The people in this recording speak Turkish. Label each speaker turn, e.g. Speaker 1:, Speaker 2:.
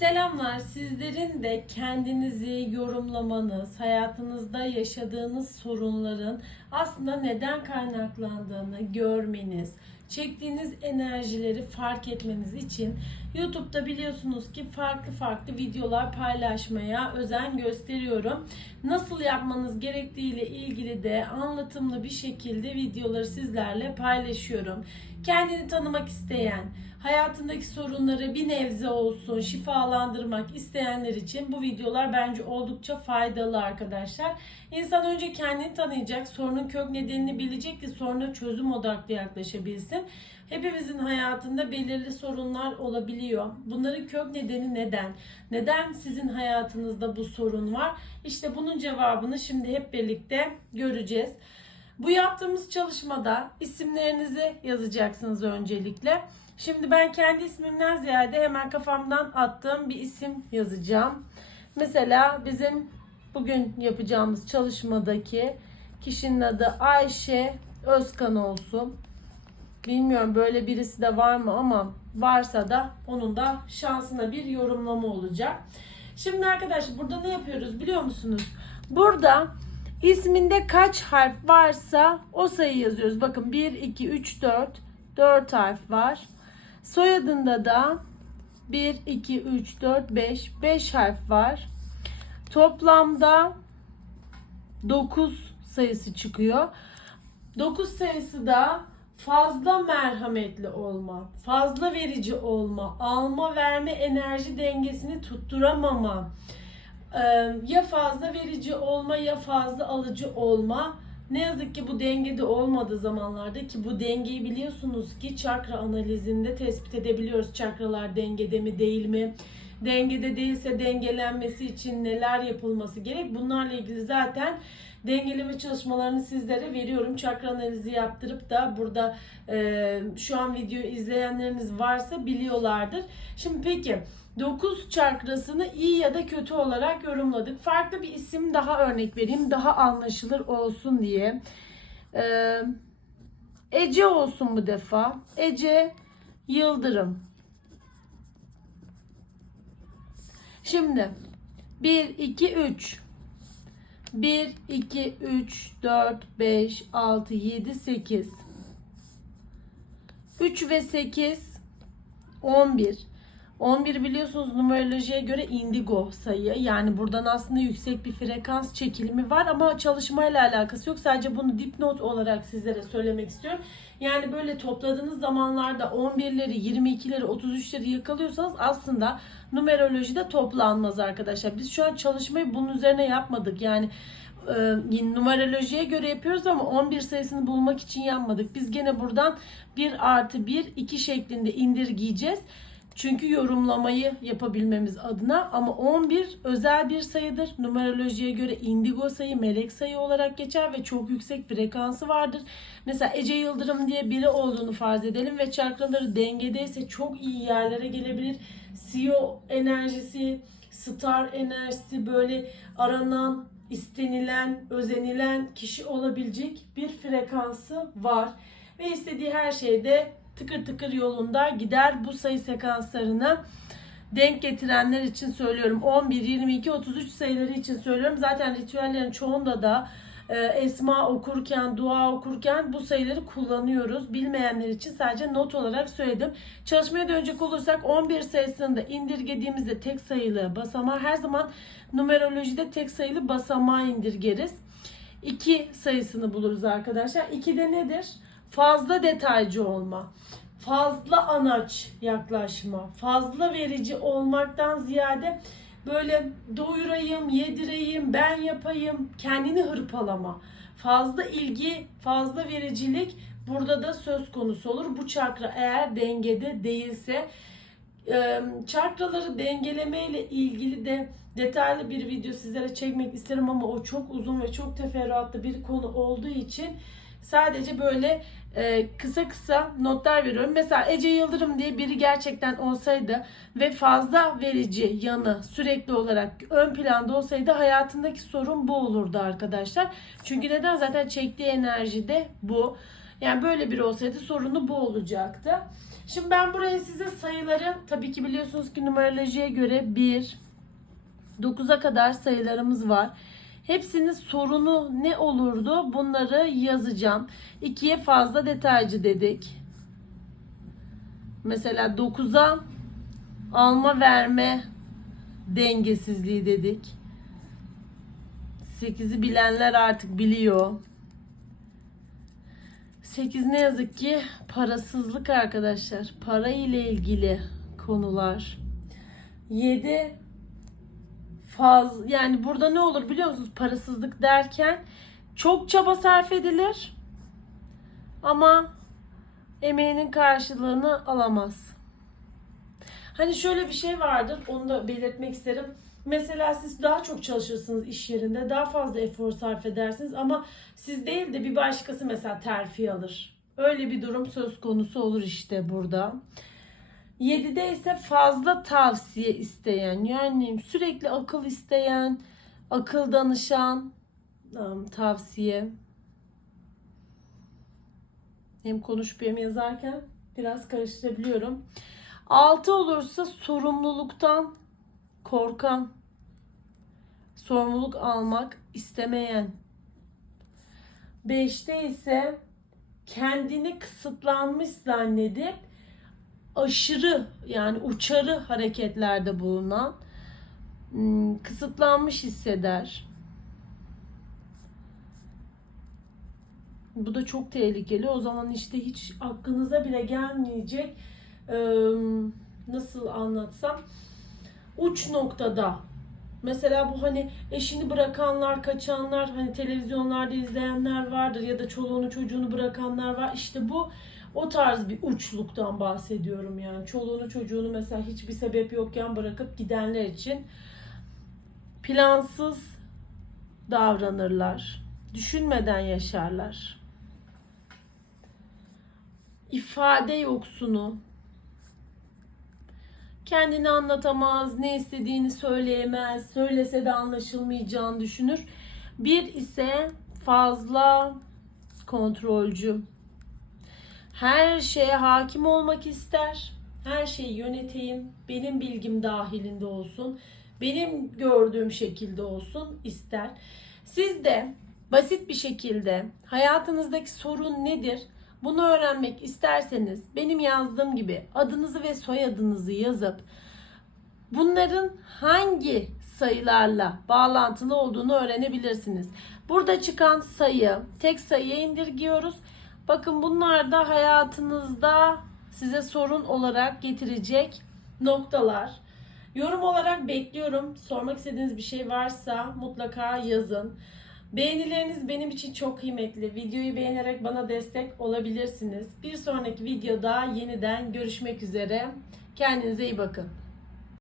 Speaker 1: Selamlar. Sizlerin de kendinizi yorumlamanız, hayatınızda yaşadığınız sorunların aslında neden kaynaklandığını görmeniz, çektiğiniz enerjileri fark etmeniz için YouTube'da biliyorsunuz ki farklı farklı videolar paylaşmaya özen gösteriyorum. Nasıl yapmanız gerektiğiyle ilgili de anlatımlı bir şekilde videoları sizlerle paylaşıyorum. Kendini tanımak isteyen, hayatındaki sorunları bir nebze olsun şifalandırmak isteyenler için bu videolar bence oldukça faydalı arkadaşlar. İnsan önce kendini tanıyacak, sorunun kök nedenini bilecek ki sonra çözüm odaklı yaklaşabilsin. Hepimizin hayatında belirli sorunlar olabiliyor. Bunların kök nedeni neden? Neden sizin hayatınızda bu sorun var? İşte bunun cevabını şimdi hep birlikte göreceğiz. Bu yaptığımız çalışmada isimlerinizi yazacaksınız öncelikle. Şimdi ben kendi ismimden ziyade hemen kafamdan attığım bir isim yazacağım. Mesela bizim bugün yapacağımız çalışmadaki kişinin adı Ayşe Özkan olsun. Bilmiyorum böyle birisi de var mı ama varsa da onun da şansına bir yorumlama olacak. Şimdi arkadaşlar burada ne yapıyoruz biliyor musunuz? Burada isminde kaç harf varsa o sayıyı yazıyoruz. Bakın 1, 2, 3, 4, 4 harf var. Soyadında da 1, 2, 3, 4, 5, 5 harf var. Toplamda 9 sayısı çıkıyor. 9 sayısı da fazla merhametli olma, fazla verici olma, alma verme enerji dengesini tutturamama, Ee, ya fazla verici olma ya fazla alıcı olma. Ne yazık ki bu dengede olmadığı zamanlarda ki bu dengeyi biliyorsunuz ki çakra analizinde tespit edebiliyoruz. Çakralar dengede mi değil mi? Dengede değilse dengelenmesi için neler yapılması gerek? Bunlarla ilgili zaten dengeleme çalışmalarını sizlere veriyorum. Çakra analizi yaptırıp da burada e, şu an video izleyenleriniz varsa biliyorlardır. Şimdi peki 9 çakrasını iyi ya da kötü olarak yorumladık. Farklı bir isim daha örnek vereyim. Daha anlaşılır olsun diye. Ee, Ece olsun bu defa. Ece Yıldırım. Şimdi 1, 2, 3. 1, 2, 3, 4, 5, 6, 7, 8. 3 ve 8, 11. 11 biliyorsunuz numerolojiye göre indigo sayı. Yani buradan aslında yüksek bir frekans çekilimi var ama çalışmayla alakası yok. Sadece bunu dipnot olarak sizlere söylemek istiyorum. Yani böyle topladığınız zamanlarda 11'leri, 22'leri, 33'leri yakalıyorsanız aslında numerolojide toplanmaz arkadaşlar. Biz şu an çalışmayı bunun üzerine yapmadık. Yani e, numerolojiye göre yapıyoruz ama 11 sayısını bulmak için yapmadık. Biz gene buradan 1 artı 1, 2 şeklinde indirgeyeceğiz. Çünkü yorumlamayı yapabilmemiz adına ama 11 özel bir sayıdır. Numerolojiye göre indigo sayı, melek sayı olarak geçer ve çok yüksek frekansı vardır. Mesela Ece Yıldırım diye biri olduğunu farz edelim ve çakraları dengedeyse çok iyi yerlere gelebilir. CEO enerjisi, star enerjisi böyle aranan, istenilen, özenilen kişi olabilecek bir frekansı var. Ve istediği her şeyde tıkır tıkır yolunda gider. Bu sayı sekanslarını denk getirenler için söylüyorum. 11, 22, 33 sayıları için söylüyorum. Zaten ritüellerin çoğunda da e, esma okurken, dua okurken bu sayıları kullanıyoruz. Bilmeyenler için sadece not olarak söyledim. Çalışmaya dönecek olursak 11 sayısını da indirgediğimizde tek sayılı basamağı her zaman numerolojide tek sayılı basamağı indirgeriz. 2 sayısını buluruz arkadaşlar. 2'de nedir? Fazla detaycı olma fazla anaç yaklaşma, fazla verici olmaktan ziyade böyle doyurayım, yedireyim, ben yapayım, kendini hırpalama. Fazla ilgi, fazla vericilik burada da söz konusu olur. Bu çakra eğer dengede değilse çakraları dengeleme ile ilgili de detaylı bir video sizlere çekmek isterim ama o çok uzun ve çok teferruatlı bir konu olduğu için sadece böyle e, kısa kısa notlar veriyorum. Mesela Ece Yıldırım diye biri gerçekten olsaydı ve fazla verici yanı sürekli olarak ön planda olsaydı hayatındaki sorun bu olurdu arkadaşlar. Çünkü neden zaten çektiği enerji de bu. Yani böyle biri olsaydı sorunu bu olacaktı. Şimdi ben buraya size sayıları tabii ki biliyorsunuz ki numerolojiye göre 1 9'a kadar sayılarımız var. Hepsinin sorunu ne olurdu? Bunları yazacağım. 2'ye fazla detaycı dedik. Mesela 9'a alma verme dengesizliği dedik. 8'i bilenler artık biliyor. 8 ne yazık ki parasızlık arkadaşlar. Para ile ilgili konular. 7 faz yani burada ne olur biliyor musunuz? Parasızlık derken çok çaba sarf edilir ama emeğinin karşılığını alamaz. Hani şöyle bir şey vardır, onu da belirtmek isterim. Mesela siz daha çok çalışırsınız iş yerinde, daha fazla efor sarf edersiniz ama siz değil de bir başkası mesela terfi alır. Öyle bir durum söz konusu olur işte burada. 7'de ise fazla tavsiye isteyen yani sürekli akıl isteyen, akıl danışan ım, tavsiye. Hem konuşup hem yazarken biraz karıştırabiliyorum. 6 olursa sorumluluktan korkan, sorumluluk almak istemeyen. 5'te ise kendini kısıtlanmış zannedip aşırı yani uçarı hareketlerde bulunan hmm, kısıtlanmış hisseder. Bu da çok tehlikeli. O zaman işte hiç aklınıza bile gelmeyecek nasıl anlatsam uç noktada Mesela bu hani eşini bırakanlar, kaçanlar, hani televizyonlarda izleyenler vardır ya da çoluğunu çocuğunu bırakanlar var. İşte bu o tarz bir uçluktan bahsediyorum yani. Çoluğunu çocuğunu mesela hiçbir sebep yokken bırakıp gidenler için plansız davranırlar. Düşünmeden yaşarlar. İfade yoksunu, kendini anlatamaz, ne istediğini söyleyemez, söylese de anlaşılmayacağını düşünür. Bir ise fazla kontrolcü. Her şeye hakim olmak ister. Her şeyi yöneteyim, benim bilgim dahilinde olsun, benim gördüğüm şekilde olsun ister. Siz de basit bir şekilde hayatınızdaki sorun nedir? Bunu öğrenmek isterseniz benim yazdığım gibi adınızı ve soyadınızı yazıp bunların hangi sayılarla bağlantılı olduğunu öğrenebilirsiniz. Burada çıkan sayı tek sayıya indirgiyoruz. Bakın bunlar da hayatınızda size sorun olarak getirecek noktalar. Yorum olarak bekliyorum. Sormak istediğiniz bir şey varsa mutlaka yazın. Beğenileriniz benim için çok kıymetli. Videoyu beğenerek bana destek olabilirsiniz. Bir sonraki videoda yeniden görüşmek üzere. Kendinize iyi bakın.